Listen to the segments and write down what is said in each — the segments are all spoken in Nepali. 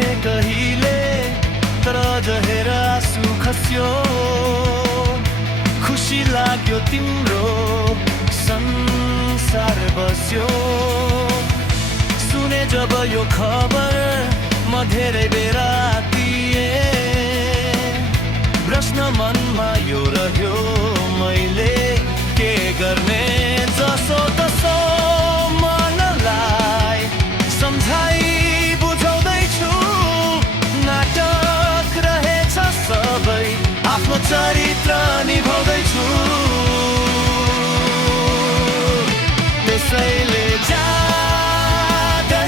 बिर्से कहिले तर जहेर आँसु खस्यो खुसी लाग्यो तिम्रो संसार बस्यो सुने जब यो खबर म धेरै बेर आत्तिएँ प्रश्न मनमा यो रह्यो मैले के गर्ने जसो तसो मनलाई सम्झाइ बुझाउँदैछु नाटक रहेछ सबै आफ्नो चरित्र निभाउँदैछु त्यसैले जाँदैछु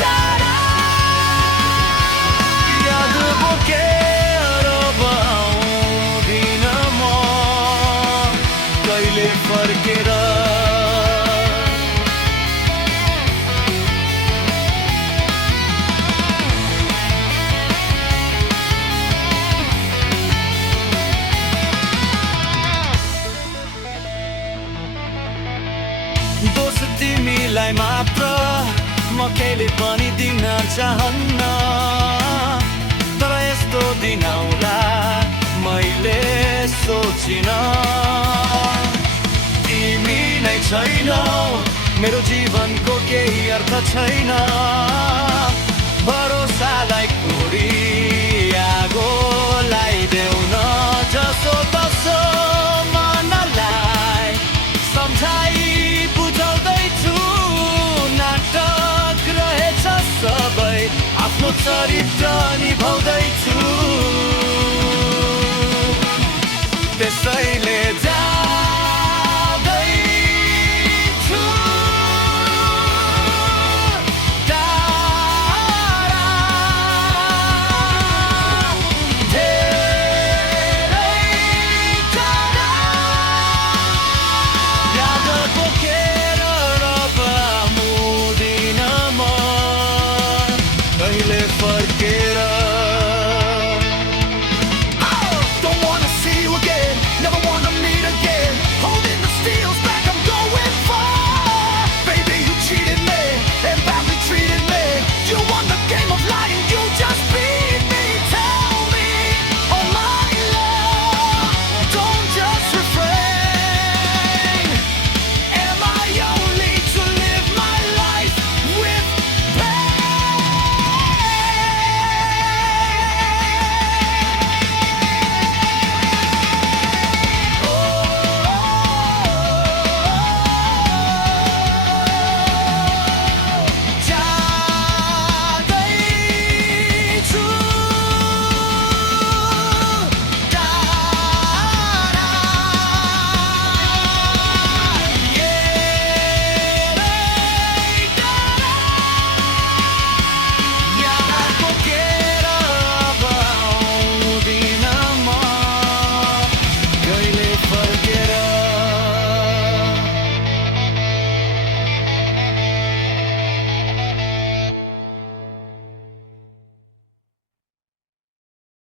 टाढा याद बोकेर आउँदिन म कहिले फर्केर दोष तिमीलाई मात्र म कहिले पनि दिन चाहन्न तर यस्तो दिन आउला मैले सोचिन तिमी नै छैनौ मेरो जीवनको केही अर्थ छैन भरोसालाई कोरी आगो लगाइदेऊ न जसो तसो मनलाई सम्झाइ बुझाउँदैछु नाटक रहेछ सबै आफ्नो चरित्र निभाउँदै